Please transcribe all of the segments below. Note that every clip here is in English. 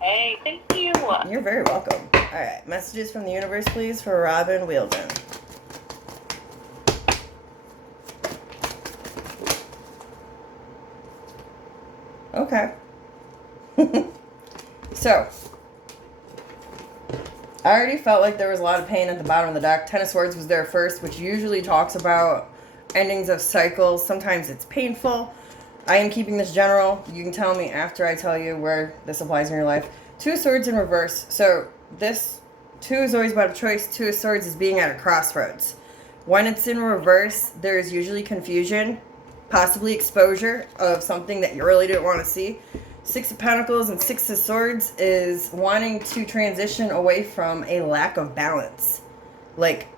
Hey, thank you. You're very welcome. All right, messages from the universe, please, for Robin Wielden. Okay. So, I already felt like there was a lot of pain at the bottom of the deck. Ten of Swords was there first, which usually talks about endings of cycles. Sometimes it's painful. I am keeping this general. You can tell me after I tell you where this applies in your life. Two of Swords in reverse. So this two is always about a choice. Two of Swords is being at a crossroads. When it's in reverse, there's usually confusion, possibly exposure of something that you really didn't want to see. Six of Pentacles and Six of Swords is wanting to transition away from a lack of balance. Like,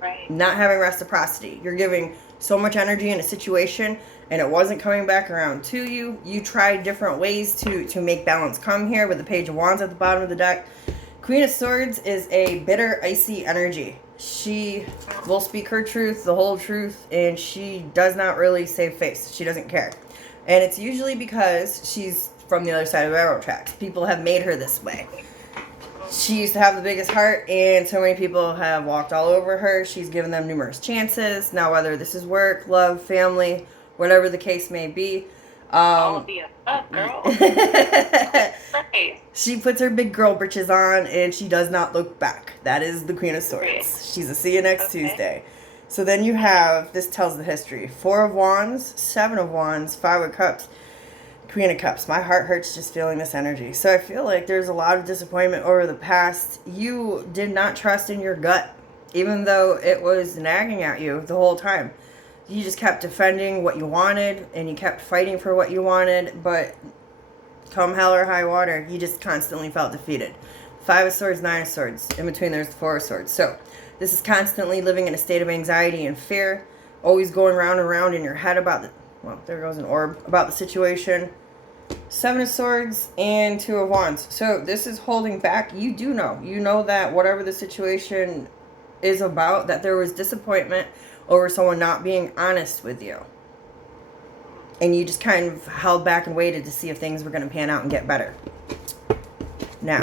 Right. not having reciprocity. You're giving so much energy in a situation and it wasn't coming back around to you. You tried different ways to make balance come here with the Page of Wands at the bottom of the deck. Queen of Swords is a bitter, icy energy. She will speak her truth, the whole truth, and she does not really save face. She doesn't care. And it's usually because she's from the other side of railroad tracks. People have made her this way. She used to have the biggest heart, and so many people have walked all over her. She's given them numerous chances. Now, whether this is work, love, family, whatever the case may be. All of the above, girl. Right. She puts her big girl britches on, and she does not look back. That is the Queen of Swords. Right. She's a see you next Tuesday. So then you have, this tells the history, Four of Wands, Seven of Wands, Five of Cups, Queen of Cups. My heart hurts just feeling this energy. So I feel like there's a lot of disappointment over the past. You did not trust in your gut, even though it was nagging at you the whole time. You just kept defending what you wanted, and you kept fighting for what you wanted, but come hell or high water, you just constantly felt defeated. Five of Swords, Nine of Swords. In between, there's the Four of Swords. So this is constantly living in a state of anxiety and fear, always going round and round in your head about the, well, there goes an orb, about the situation. Seven of Swords and Two of Wands. So this is holding back. You do know. You know that whatever the situation is about, that there was disappointment over someone not being honest with you. And you just kind of held back and waited to see if things were going to pan out and get better. Now,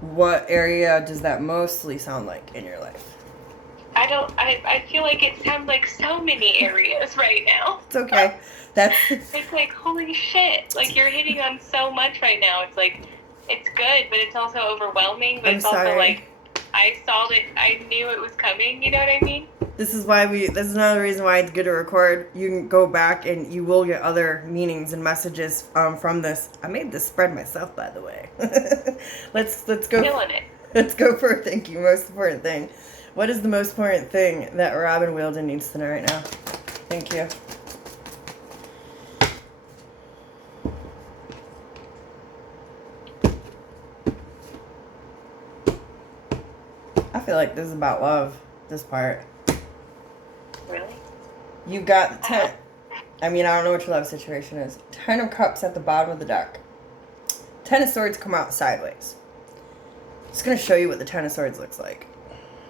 what area does that mostly sound like in your life? I feel like it sounds like so many areas right now. It's okay. That's It's like, holy shit. Like, you're hitting on so much right now. It's like, it's good, but it's also overwhelming. But it's also like, I saw it. I knew it was coming. You know what I mean? This is another reason why it's good to record. You can go back and you will get other meanings and messages from this. I made this spread myself, by the way. Let's go. Killing it. Let's go for a thank you. Most important thing. What is the most important thing that Robin Wielden needs to know right now? Thank you. I feel like this is about love, this part. Really? You've got the 10. I mean, I don't know what your love situation is. 10 of Cups at the bottom of the deck. 10 of Swords come out sideways. Just going to show you what the 10 of Swords looks like.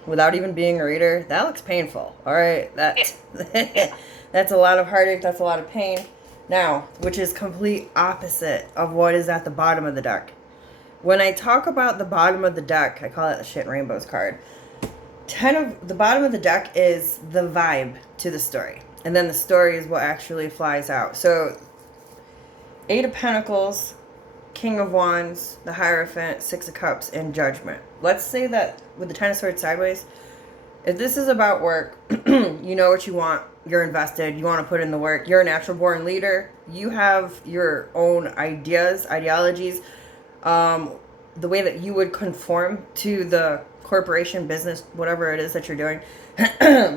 Without even being a reader, that looks painful. All right, that's a lot of heartache. That's a lot of pain. Now, which is complete opposite of what is at the bottom of the deck. When I talk about the bottom of the deck, I call it the shit rainbows card. The bottom of the deck is the vibe to the story, and then the story is what actually flies out. So, Eight of Pentacles, King of Wands, the Hierophant, Six of Cups, and Judgment. Let's say that with the Ten of Swords sideways, if this is about work, you know what you want, you're invested, you want to put in the work, you're a natural born leader, you have your own ideas, ideologies, the way that you would conform to the corporation, business, whatever it is that you're doing.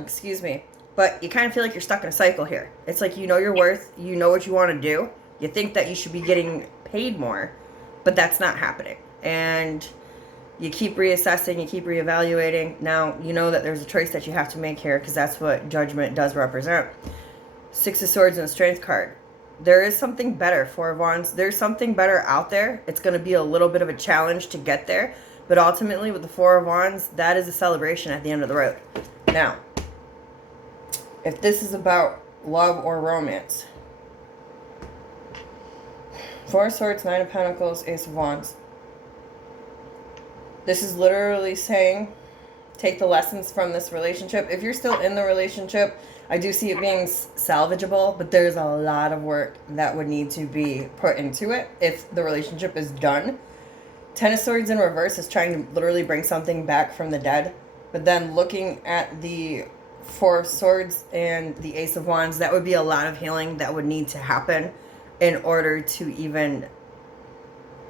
Excuse me. But you kind of feel like you're stuck in a cycle here. It's like you know your worth, you know what you want to do, you think that you should be getting paid more, but that's not happening. And you keep reassessing, you keep reevaluating. Now, you know that there's a choice that you have to make here because that's what Judgment does represent. Six of Swords and a Strength card. There is something better, Four of Wands. There's something better out there. It's going to be a little bit of a challenge to get there. But ultimately, with the Four of Wands, that is a celebration at the end of the road. Now, if this is about love or romance, Four of Swords, Nine of Pentacles, Ace of Wands. This is literally saying, take the lessons from this relationship. If you're still in the relationship, I do see it being salvageable, but there's a lot of work that would need to be put into it if the relationship is done. Ten of Swords in reverse is trying to literally bring something back from the dead. But then looking at the Four of Swords and the Ace of Wands, that would be a lot of healing that would need to happen in order to even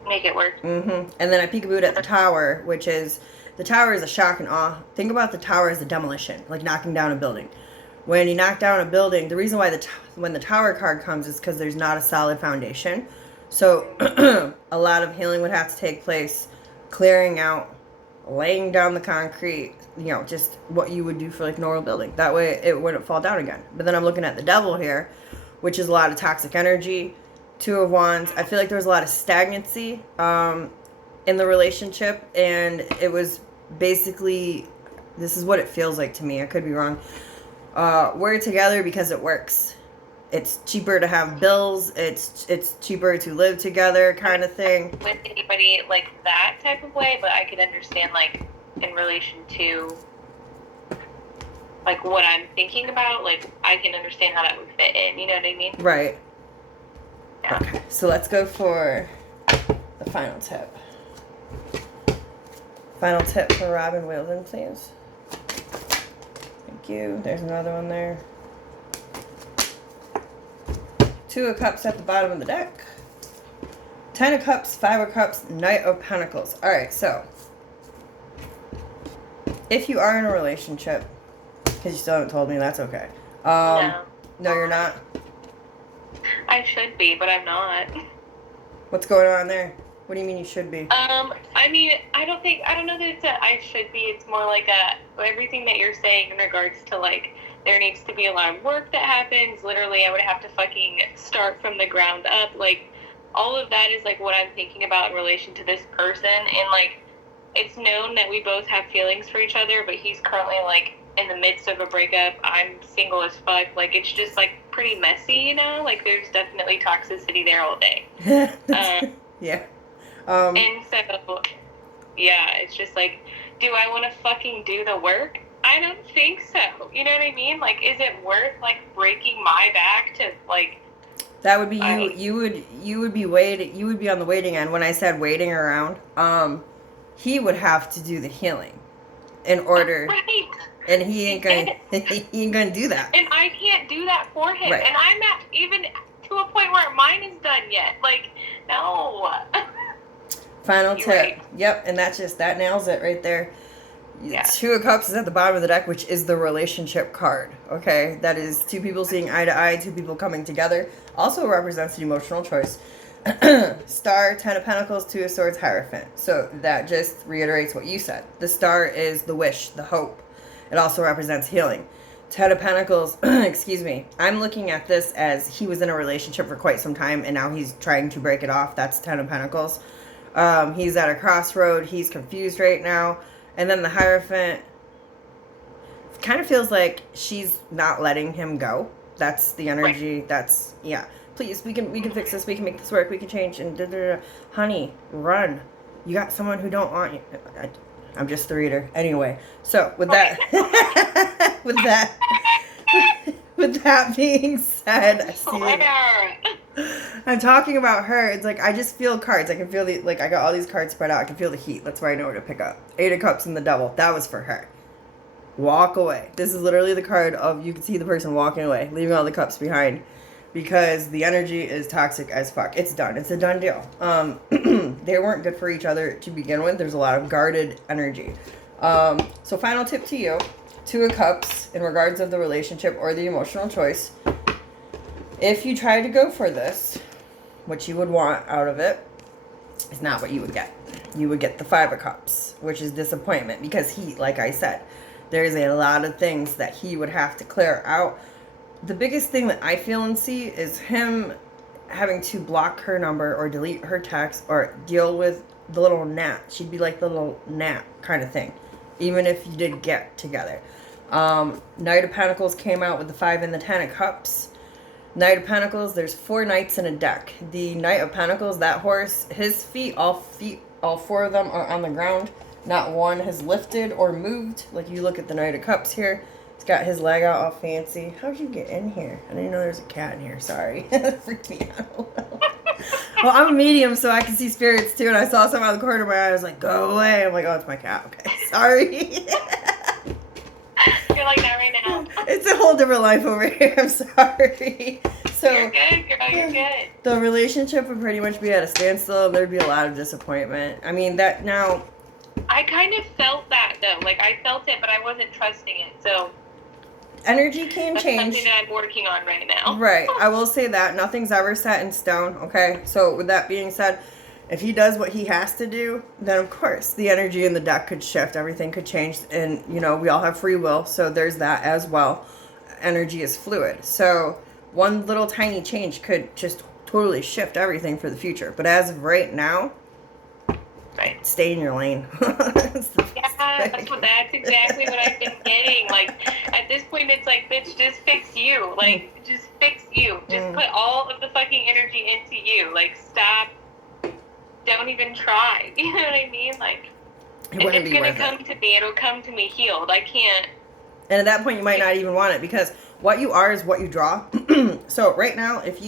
make it work. And then I peekabooed at the Tower, which is, the Tower is a shock and awe. Think about the Tower as a demolition, like knocking down a building. When you knock down a building, the reason why when the Tower card comes is because there's not a solid foundation. So a lot of healing would have to take place, clearing out, laying down the concrete, you know, just what you would do for like normal building. That way it wouldn't fall down again. But then I'm looking at the Devil here, which is a lot of toxic energy. Two of Wands. I feel like there was a lot of stagnancy in the relationship, and it was basically, this is what it feels like to me. I could be wrong. We're together because it works. It's cheaper to have bills. It's cheaper to live together, kind of thing. With anybody like that type of way, but I could understand like in relation to like what I'm thinking about. Like I can understand how that would fit in. You know what I mean? Right. Yeah. Okay. So let's go for the final tip. Final tip for Robin Wilden, please. Thank you. There's another one there. Two of Cups at the bottom of the deck. Ten of Cups, Five of Cups, Knight of Pentacles. Alright, so if you are in a relationship, because you still haven't told me, that's okay. No, you're not? I should be, but I'm not. What's going on there? What do you mean you should be? I mean, I don't know that it's a I should be. It's more like everything that you're saying in regards to like, there needs to be a lot of work that happens. Literally, I would have to fucking start from the ground up. Like, all of that is like what I'm thinking about in relation to this person. And like, it's known that we both have feelings for each other, but he's currently like in the midst of a breakup. I'm single as fuck. Like, it's just like pretty messy, you know? Like, there's definitely toxicity there all day. Yeah. And so, yeah, it's just like, do I want to fucking do the work? I don't think so. You know what I mean? Like, is it worth like breaking my back to like? That would be you. You would be waiting. You would be on the waiting end. When I said waiting around, he would have to do the healing in order. Right. And he ain't gonna do that. And I can't do that for him. Right. And I'm not even to a point where mine is done yet. Like, no. Final tip. Right. Yep, and that nails it right there. Yeah. Two of Cups is at the bottom of the deck, which is the relationship card. Okay, that is two people seeing eye to eye, two people coming together. Also represents an emotional choice. Star, Ten of Pentacles, Two of Swords, Hierophant. So that just reiterates what you said. The star is the wish, the hope. It also represents healing. Ten of Pentacles, excuse me. I'm looking at this as he was in a relationship for quite some time, and now he's trying to break it off. That's Ten of Pentacles. He's at a crossroad. He's confused right now. And then the Hierophant kind of feels like she's not letting him go. That's the energy. Right. That's, yeah. Please, we can fix this. We can make this work. We can change. And honey, run. You got someone who don't want you. I'm just the reader. Anyway, so with that, with that being said, I see I'm talking about her. It's like I just feel cards. I can feel I got all these cards spread out. I can feel the heat. That's where I know where to pick up. Eight of Cups and the Devil. That was for her. Walk away. This is literally the card of, you can see the person walking away, leaving all the cups behind, because the energy is toxic as fuck. It's done. It's a done deal. They weren't good for each other to begin with. There's a lot of guarded energy. So final tip to you. Two of Cups in regards of the relationship or the emotional choice. If you try to go for this, what you would want out of it is not what you would get. You would get the Five of Cups, which is disappointment, because he, like I said, there's a lot of things that he would have to clear out. The biggest thing that I feel and see is him having to block her number or delete her text or deal with the little gnat. She'd be like the little gnat kind of thing, even if you did get together. Knight of Pentacles came out with the 5 and the 10 of Cups. Knight of Pentacles, there's 4 knights in a deck. The Knight of Pentacles, that horse, his feet, all 4 of them are on the ground. Not one has lifted or moved. Like you look at the Knight of Cups here. He's got his leg out all fancy. How'd you get in here? I didn't know there's a cat in here. Sorry. That freaked me out. Well, I'm a medium, so I can see spirits too. And I saw something out of the corner of my eye. I was like, go away. I'm like, oh, it's my cat. Okay. Sorry. You're like that right now. It's a whole different life over here. I'm sorry. So You're good, girl. You're good. the relationship would pretty much be at a standstill. There'd be a lot of disappointment. I mean, that now... I kind of felt that, though. Like, I felt it, but I wasn't trusting it. So energy can that's change. something that I'm working on right now. Right. I will say that. Nothing's ever set in stone, okay? So with that being said, if he does what he has to do, then of course the energy in the deck could shift. Everything could change. And, you know, we all have free will. So there's that as well. Energy is fluid. So one little tiny change could just totally shift everything for the future. But as of right now, Right. stay in your lane. Yeah, that's exactly what I've been getting. Like, at this point, it's like, bitch, just fix you. Like, just fix you. Just put all of the fucking energy into you. Like, stop. Don't even try. You know what I mean? Like, It if wouldn't it's be going worth to come it. to me, it'll come to me healed. I can't. And at that point, you might not even want it because what you are is what you draw. So right now, if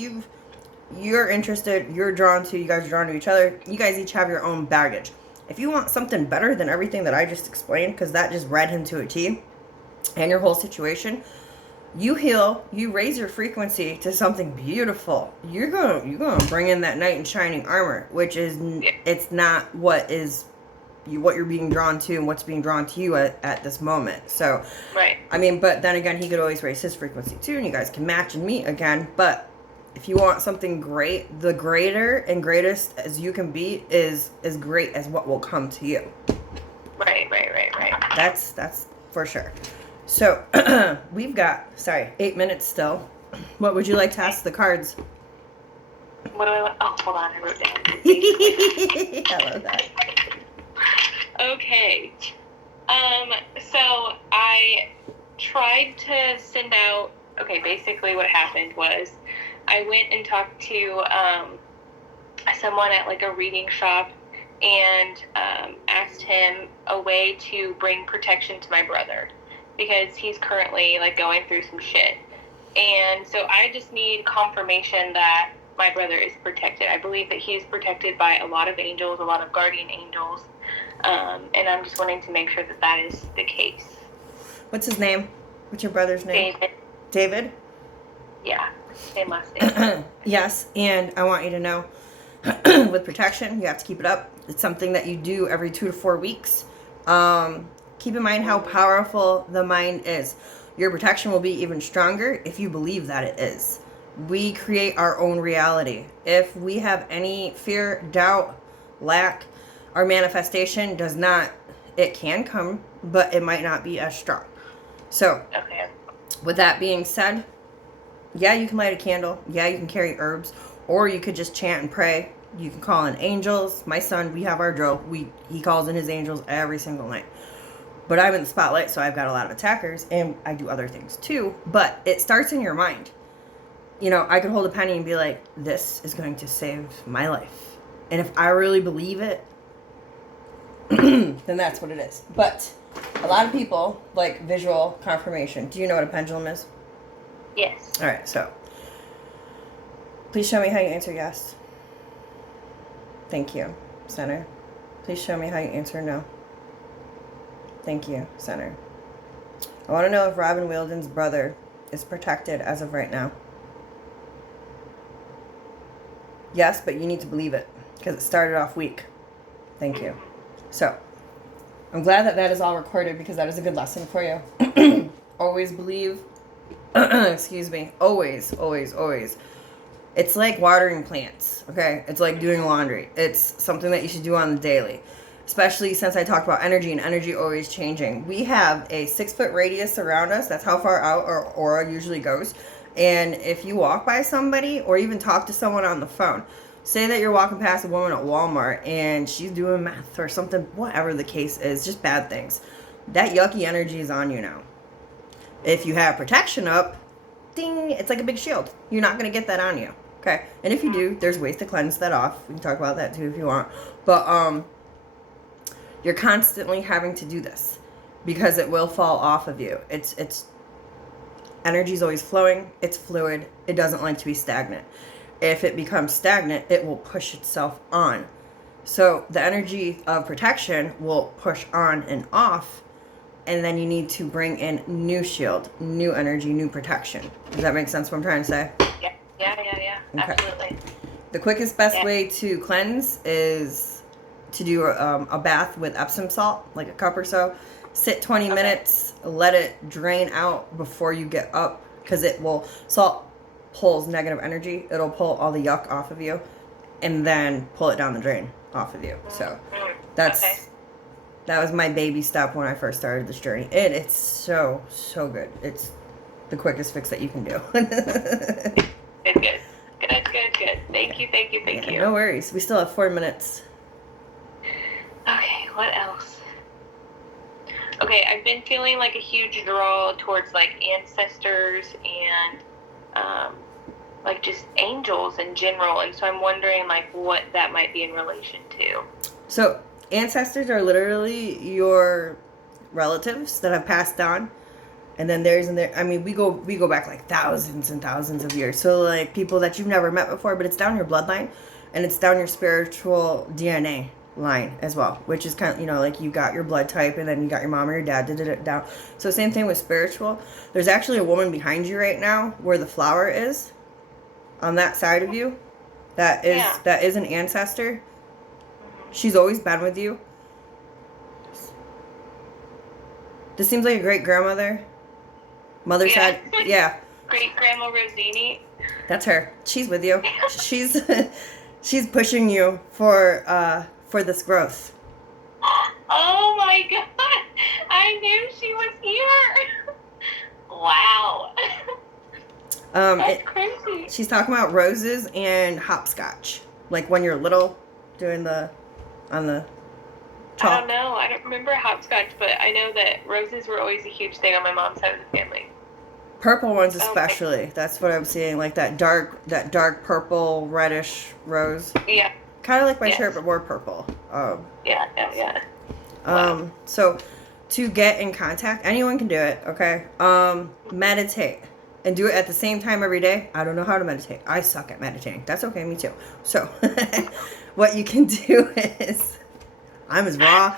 you're interested, you're drawn to, you guys are drawn to each other, you guys each have your own baggage. If you want something better than everything that I just explained, because that just read him to a T, and your whole situation, you heal, you raise your frequency to something beautiful. You're gonna bring in that knight in shining armor, which is it's not what you're being drawn to and what's being drawn to you at this moment. So, Right. I mean, but then again, he could always raise his frequency too, and you guys can match and meet again. But if you want something great, the greater and greatest as you can be is as great as what will come to you. Right. That's for sure. So we've got 8 minutes still. What would you like to ask the cards? What do I want? Oh, hold on. I wrote down. I love that. Okay. So I tried to send out. Okay, basically what happened was I went and talked to someone at like a reading shop and asked him a way to bring protection to my brother because he's currently like going through some shit. And so I just need confirmation that my brother is protected. I believe that he is protected by a lot of angels, a lot of guardian angels. And I'm just wanting to make sure that that is the case. What's his name? What's your brother's name? David. David? Yeah. Same last name. Yes, and I want you to know, with protection, you have to keep it up. It's something that you do every 2 to 4 weeks. Keep in mind how powerful the mind is. Your protection will be even stronger if you believe that it is. We create our own reality. If we have any fear, doubt, lack, our manifestation does not, it can come, but it might not be as strong. So, Okay. with that being said, yeah, you can light a candle. Yeah, you can carry herbs. Or you could just chant and pray. You can call in angels. My son, we have our drill. He calls in his angels every single night. But I'm in the spotlight, so I've got a lot of attackers. And I do other things too. But it starts in your mind. You know, I could hold a penny and be like, this is going to save my life. And if I really believe it, then that's what it is. But a lot of people like visual confirmation. Do you know what a pendulum is? Yes. All right, so please show me how you answer yes. Thank you, center. Please show me how you answer no. Thank you, center. I want to know if Robin Wielden's brother is protected as of right now. Yes, but you need to believe it because it started off weak. Thank you. So, I'm glad that that is all recorded because that is a good lesson for you. Always believe. Excuse me. Always, always, always. It's like watering plants, okay? It's like doing laundry. It's something that you should do on the daily. Especially since I talked about energy and energy always changing. We have a 6-foot radius around us. That's how far out our aura usually goes. And if you walk by somebody or even talk to someone on the phone, say that you're walking past a woman at Walmart and she's doing meth or something, whatever the case is, just bad things. That yucky energy is on you now. If you have protection up, ding. It's like a big shield. You're not going to get that on you. Okay. And if you do, there's ways to cleanse that off. We can talk about that too if you want. But you're constantly having to do this because it will fall off of you. It's energy's always flowing. It's fluid. It doesn't like to be stagnant. If it becomes stagnant, it will push itself on. So the energy of protection will push on and off, and then you need to bring in new shield, new energy, new protection. Does that make sense what I'm trying to say? Yeah. Okay. Absolutely. The quickest, best way to cleanse is to do a bath with Epsom salt, like a cup or so. Sit 20 minutes, let it drain out before you get up, because salt pulls negative energy. It'll pull all the yuck off of you and then pull it down the drain off of you. So that was my baby step when I first started this journey. It's so good. It's the quickest fix that you can do. Good. Thank you. No worries. We still have 4 minutes. Okay, what else? Okay, I've been feeling like a huge draw towards like ancestors and like just angels in general, and so I'm wondering like what that might be in relation to. So ancestors are literally your relatives that have passed on, and then I mean, we go back like thousands and thousands of years. So like people that you've never met before, but it's down your bloodline, and it's down your spiritual DNA line as well, which is kind of, like you got your blood type, and then you got your mom or your dad did it down. So same thing with spiritual. There's actually a woman behind you right now where the flower is on that side of you. That is an ancestor. She's always been with you. This seems like a great grandmother. Mother's side. Yeah. Great grandma Rosini. That's her. She's with you. She's pushing you for this growth. Oh my god. I knew she was here. Wow. That's crazy. She's talking about roses and hopscotch. Like when you're little, doing on the chalk. I don't know. I don't remember hopscotch, but I know that roses were always a huge thing on my mom's side of the family. Purple ones especially. Okay. That's what I'm seeing. Like that dark purple, reddish rose. Yeah. Kind of like my shirt, but more purple. Yeah. Wow. So to get in contact, anyone can do it, okay? Meditate. And do it at the same time every day. I don't know how to meditate. I suck at meditating. That's okay, me too. So, what you can do is, I'm as raw.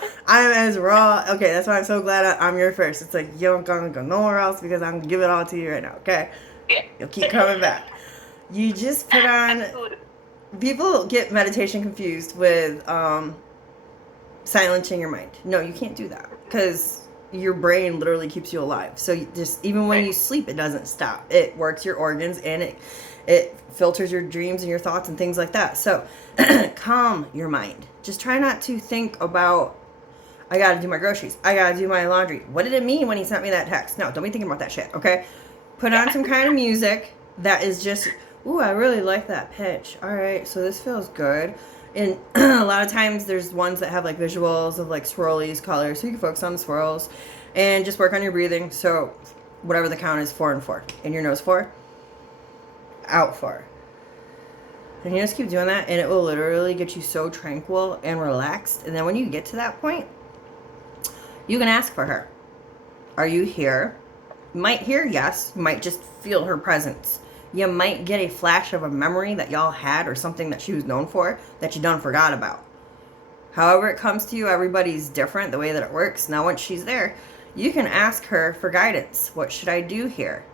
Okay, that's why I'm so glad I'm your first. It's like, you don't gonna go nowhere else because I'm gonna give it all to you right now, okay? Yeah. You'll keep coming back. You just put on, people get meditation confused with silencing your mind. No, you can't do that because your brain literally keeps you alive. So even when you sleep, it doesn't stop. It works your organs, and it filters your dreams and your thoughts and things like that. So calm your mind. Just try not to think about, I gotta do my groceries, I gotta do my laundry. What did it mean when he sent me that text? No, don't be thinking about that shit, okay? Put on some kind of music that is just, ooh, I really like that pitch. All right, so this feels good. And a lot of times there's ones that have like visuals of like swirlies, colors, so you can focus on the swirls and just work on your breathing. So whatever the count is, 4 and 4. In your nose 4, out 4. And you just keep doing that, and it will literally get you so tranquil and relaxed. And then when you get to that point, you can ask for her. Are you here? You might hear yes. You might just feel her presence. You might get a flash of a memory that y'all had or something that she was known for that you done forgot about. However it comes to you, everybody's different the way that it works. Now once she's there, you can ask her for guidance. What should I do here?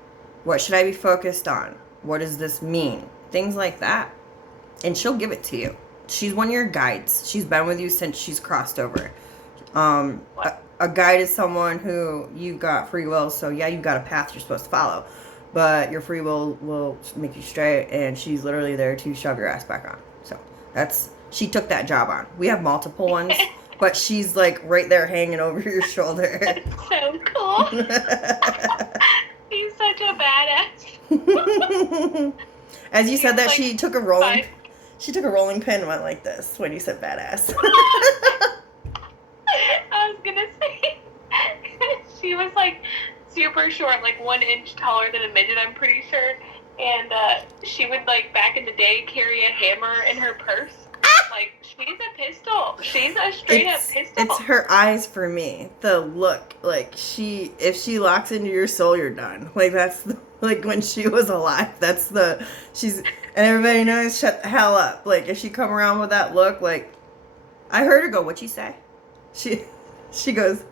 What should I be focused on? What does this mean? Things like that. And she'll give it to you. She's one of your guides. She's been with you since she's crossed over. A guide is someone who you've got free will, so yeah, you've got a path you're supposed to follow. But your free will make you straight, and she's literally there to shove your ass back on. So she took that job on. We have multiple ones, but she's like right there hanging over your shoulder. That's so cool. She's such a badass. As you said that, like, she took a rolling pin and went like this when you said badass. I was gonna say, she was like super short, like 1 inch taller than a midget, I'm pretty sure. And she would, like, back in the day, carry a hammer in her purse. Like, she's a pistol. She's a straight up pistol. It's her eyes for me. The look, like if she locks into your soul, you're done. Like like when she was alive. And everybody knows. Shut the hell up. Like if she come around with that look, like I heard her go, "What you say?" She goes,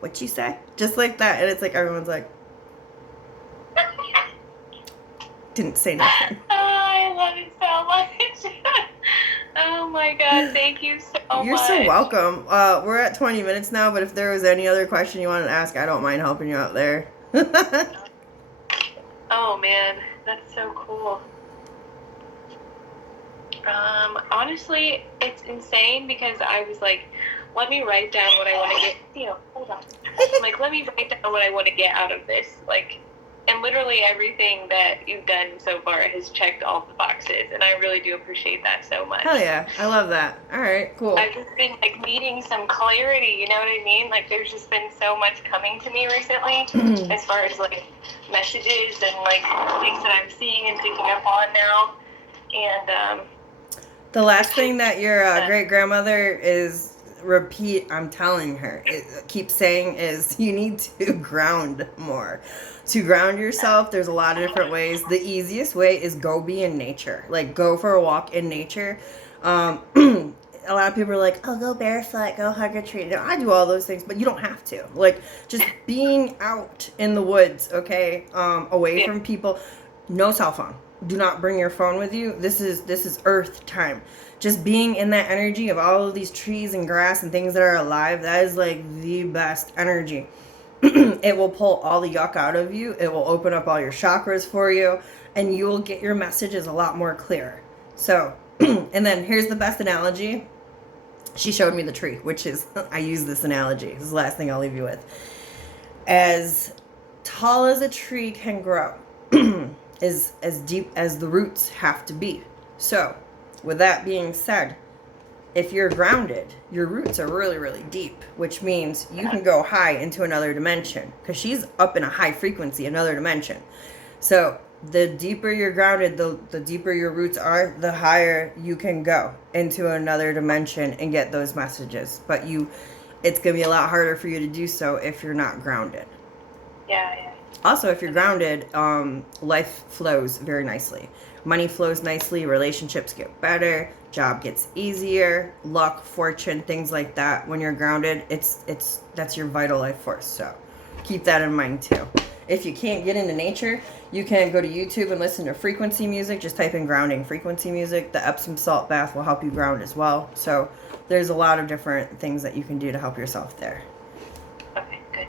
"What you say?" Just like that, and it's like everyone's like, didn't say nothing. Oh, I love it so much. Oh my god, thank you so much. You're so welcome. We're at 20 minutes now, but if there was any other question you wanted to ask, I don't mind helping you out there. Oh man, that's so cool. Honestly, it's insane because I was like, let me write down what I want to get. Hold on. Like, let me write down what I want to get out of this. Like, and literally everything that you've done so far has checked all the boxes, and I really do appreciate that so much. Hell yeah, I love that. All right, cool. I've just been like needing some clarity, you know what I mean? Like there's just been so much coming to me recently as far as like messages and like things that I'm seeing and picking up on now. And the last thing that your great grandmother is I'm telling her, keep saying is you need to ground more. To ground yourself, there's a lot of different ways. The easiest way is go be in nature. Like go for a walk in nature. A lot of people are like, oh, go barefoot, go hug a tree. No, I do all those things, but you don't have to. Like just being out in the woods, okay, away from people. No cell phone. Do not bring your phone with you. This is earth time. Just being in that energy of all of these trees and grass and things that are alive, that is like the best energy. It will pull all the yuck out of you. It will open up all your chakras for you, and you will get your messages a lot more clear. So, and then here's the best analogy. She showed me the tree, which is, I use this analogy. This is the last thing I'll leave you with. As tall as a tree can grow is as deep as the roots have to be. So, with that being said, if you're grounded, your roots are really, really deep, which means you can go high into another dimension because she's up in a high frequency, another dimension. So the deeper you're grounded, the deeper your roots are, the higher you can go into another dimension and get those messages. But it's going to be a lot harder for you to do so if you're not grounded. Yeah. Also, if you're grounded, life flows very nicely. Money flows nicely, relationships get better, job gets easier, luck, fortune, things like that. When you're grounded, that's your vital life force. So keep that in mind too. If you can't get into nature, you can go to YouTube and listen to frequency music. Just type in grounding frequency music. The Epsom salt bath will help you ground as well. So there's a lot of different things that you can do to help yourself there.